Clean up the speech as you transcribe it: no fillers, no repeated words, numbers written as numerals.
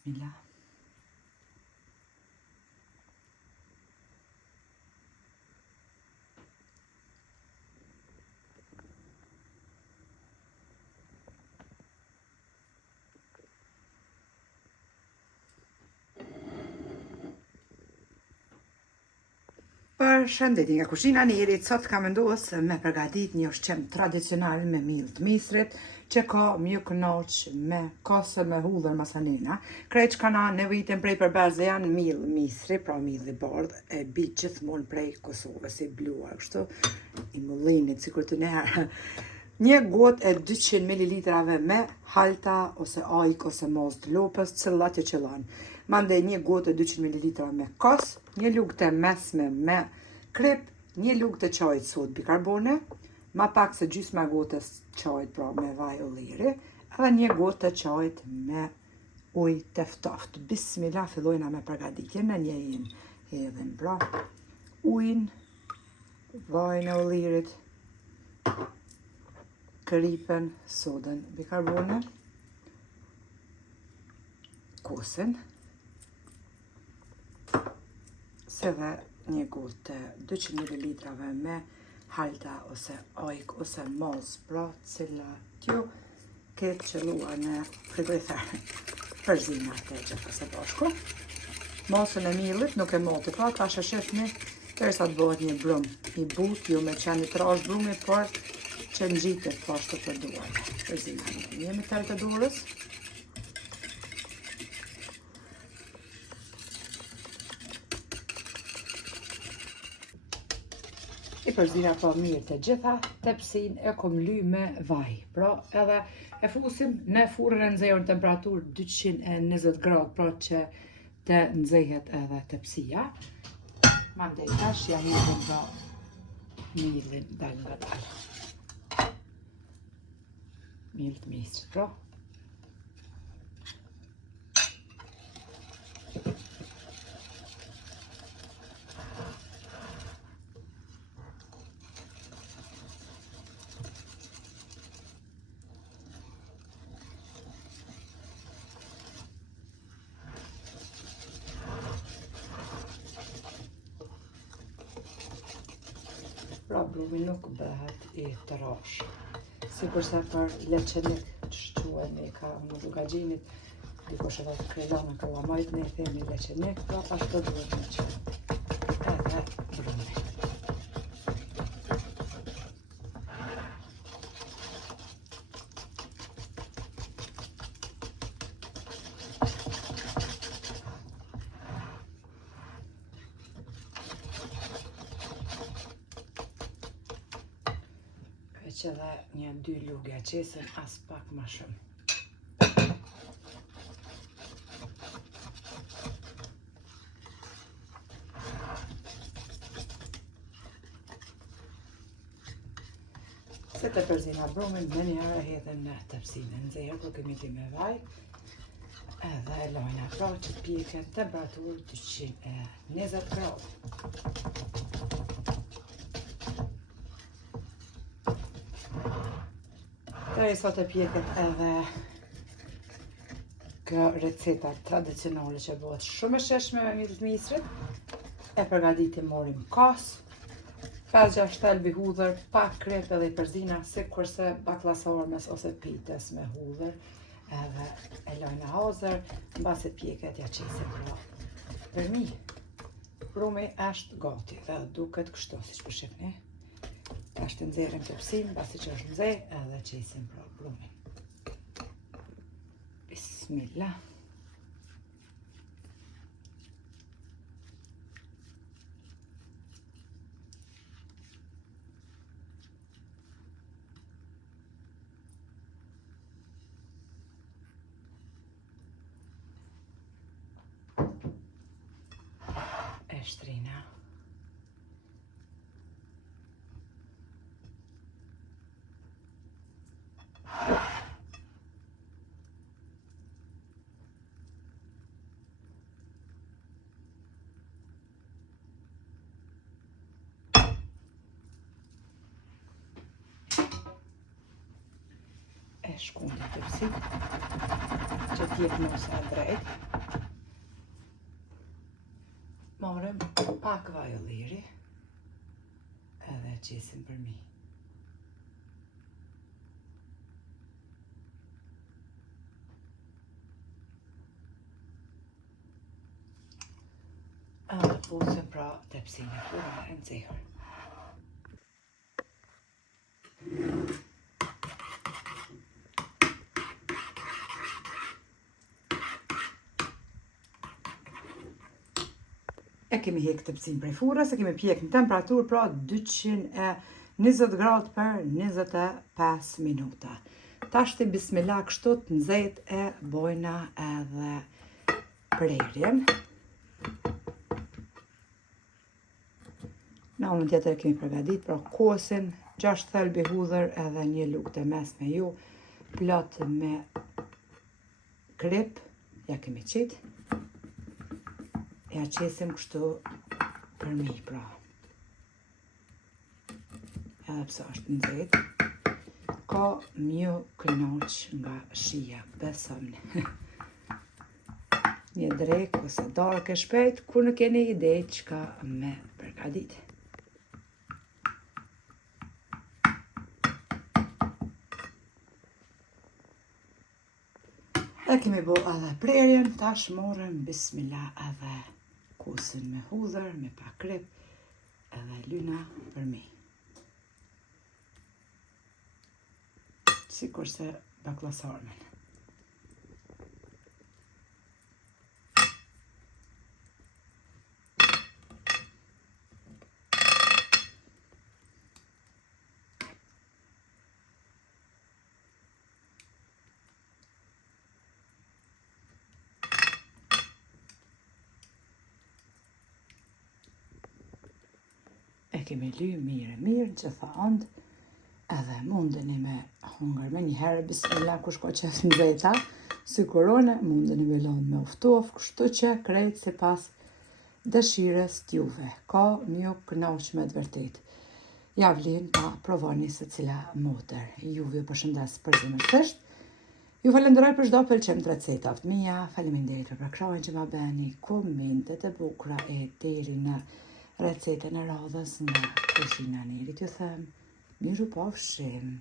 Bismillah. Për shëndetin nga kuzhina e Nirit, sot kam vendosur me përgatit një ushqim tradicional me miell të misrit, që ka mjë kënaq me kosë me hudhër masanina. Krejt që kana nevojitën prej përbërze janë miell misri, pra miell i bardhë, e bi gjithmonë prej Kosovës, i bluar, kështu, i mullinit, sikur të neherë. Një gotë e 200 ml me halta ose ajk ose mos të lopës, cilat të qëllan. Mande një gotë e 200 ml me kos, një lugë të mesme me krip, një lugë të qajt sodë bikarbone, ma pak se gjysma gotës qajt pra me vaj ulliri, edhe një gotë të qajt me ujë të ftoftë. Bismillah, fillojna me përgatitjen, në një hedhin pra ujin, vajin e ullirit, kripen, sodën bikarbone, kosën, se dhe një gotë 200 ml me halta ose ajk ose mos, pra cila kjo ketë qëllua në frigorifer përzinat e gjithë së bashku. Mosën e miellit nuk e moti, pra ta sheshni derisa të bëhet një brum i butë, jo me qenë i trash brumi, por që ngjitet pashtu të duar. Përzinat e jemi tërë të durës. I përzina pa mirë të gjitha, tepsin e kom ly me vaj. Pra edhe e fusim në furrën e nxehur në temperaturë 220 gradë, pra që të nxehet edhe tepsia. Mandej tash ja hidhim pra miellin dal nga dal. Miell të misrit, pra. Pra brumi nuk bëhet i të rash. Sikurse për leçenik që quhen e ka në Lugagjinit, dikush edhe të krelon në kalamajt, ne i themi leçenik, pra ashtu duhet me qenë. Edhe brumi. Që dhe një 2 lugë e qesin as pak ma shumë. Se të përzina brumin, me njëra hedhen në tepsinë nxehur, kur kemi ti me vaj, edhe e lojna pra që pjeket temperaturë 220 gradë. Sot e pjeket edhe kjo receta tradicionale që bëhet shumë e sheshme me miell të misrit. E përgatitim, morim kos, 5-6 thelbi hudhër, pak krep edhe i përzina, sikurse baklasormes ose pites me hudhër, edhe e lojna hazër, mbasi pjeket ja qesim pra përmi. Brumi është gati dhe duket kështu siç po shihni. Tash të nxjerrim tepsin, pasi që është nxehtë, edhe qesim pra brumin. Bismillah. E shtrina. E shkundit tepsi, që t'jep mosa e drejt. Marrëm pak vaj ulliri edhe qesim për mi. Edhe pusëm pra tepsinë e furrë e nxehur. E kemi hek tepsinë prej furrës, e kemi pjek në temperaturë pra 220 gradë për 25 minuta. Tashti bismillah kështu të nxehtë e bojna edhe prerjen. Në anën tjetër kemi përgatitur pra kosin, 6 thelbi hudhër edhe një lugë të mesme ju, plot me krip, ja kemi qitë. Ja qesim kështu për mi pra. Edhe pse është nxehtë, ka mjë kënaq nga shija, besomni. Një drekë ose darkë e shpejt, kur në keni ide çka me përgatit. E kemi bo edhe prerjen, tash morëm bismillah edhe kosin me hudhër, me pak krip, edhe lyna për mi. Sikur se baklasarmen. E kemi ly mirë që tha andë, edhe mundeni me hungër me njëherë, bismillah, kush ka qef nxehta, si korone, mundeni me lanë me uftof, kështu që krejt si pas dëshires t'juve. Ka mjë kënaqshme të vërtet. Ja vlen ta provoni se cila motër. Juve ju përshëndes përzemërsisht. Ju falenderoj për çdo pëlqim të recetave mia, faleminderit për praktikohen që ma bëni, komentet e bukura e deri në recetën e radhës nga Kuzhina e Nerit. Ju them, miru pafshim.